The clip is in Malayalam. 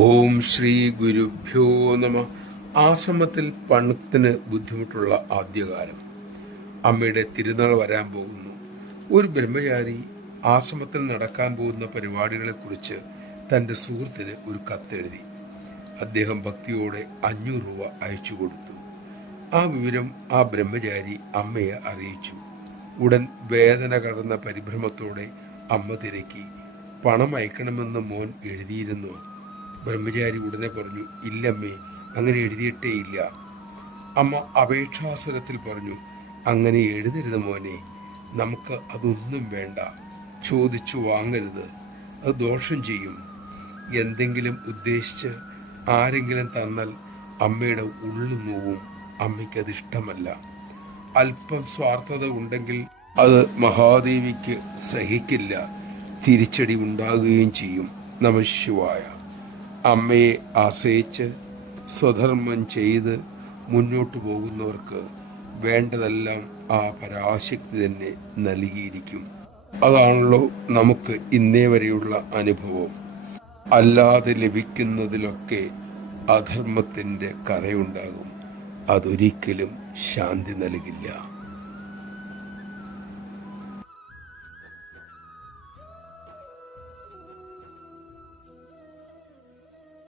ഓം ശ്രീ ഗുരുഭ്യോ നമ. ആശ്രമത്തിൽ പണത്തിന് ബുദ്ധിമുട്ടുള്ള ആദ്യകാലം. അമ്മയുടെ തിരുനാൾ വരാൻ പോകുന്നു. ഒരു ബ്രഹ്മചാരി ആശ്രമത്തിൽ നടക്കാൻ പോകുന്ന പരിപാടികളെക്കുറിച്ച് തൻ്റെ സുഹൃത്തിന് ഒരു കത്തെഴുതി. അദ്ദേഹം ഭക്തിയോടെ 500 രൂപ അയച്ചു കൊടുത്തു. ആ വിവരം ആ ബ്രഹ്മചാരി അമ്മയെ അറിയിച്ചു. ഉടൻ വേദന കടന്ന പരിഭ്രമത്തോടെ അമ്മ തിരക്കി, പണം അയക്കണമെന്ന് മോൻ എഴുതിയിരുന്നു? ബ്രഹ്മചാരി ഉടനെ പറഞ്ഞു, ഇല്ലമ്മേ, അങ്ങനെ എഴുതിയിട്ടേ ഇല്ല. അമ്മ അപേക്ഷാസനത്തിൽ പറഞ്ഞു, അങ്ങനെ എഴുതരുത് മോനെ, നമുക്ക് അതൊന്നും വേണ്ട, ചോദിച്ചു വാങ്ങരുത്, അത് ദോഷം ചെയ്യും. എന്തെങ്കിലും ഉദ്ദേശിച്ച് ആരെങ്കിലും തന്നാൽ അമ്മയുടെ ഉള്ളു നോവും, അമ്മയ്ക്കത് ഇഷ്ടമല്ല. അല്പം സ്വാർത്ഥത ഉണ്ടെങ്കിൽ അത് മഹാദേവിക്ക് സഹിക്കില്ല, തിരിച്ചടി ഉണ്ടാകുകയും ചെയ്യും. നമഃശിവായ. അമ്മയെ ആശ്രയിച്ച് സ്വധർമ്മം ചെയ്ത് മുന്നോട്ട് പോകുന്നവർക്ക് വേണ്ടതെല്ലാം ആ പരാശക്തി തന്നെ നൽകിയിരിക്കും. അതാണല്ലോ നമുക്ക് ഇന്നേ വരെയുള്ള അനുഭവം. അല്ലാതെ ലഭിക്കുന്നതിലൊക്കെ അധർമ്മത്തിൻ്റെ കറയുണ്ടാകും. അതൊരിക്കലും ശാന്തി നൽകില്ല.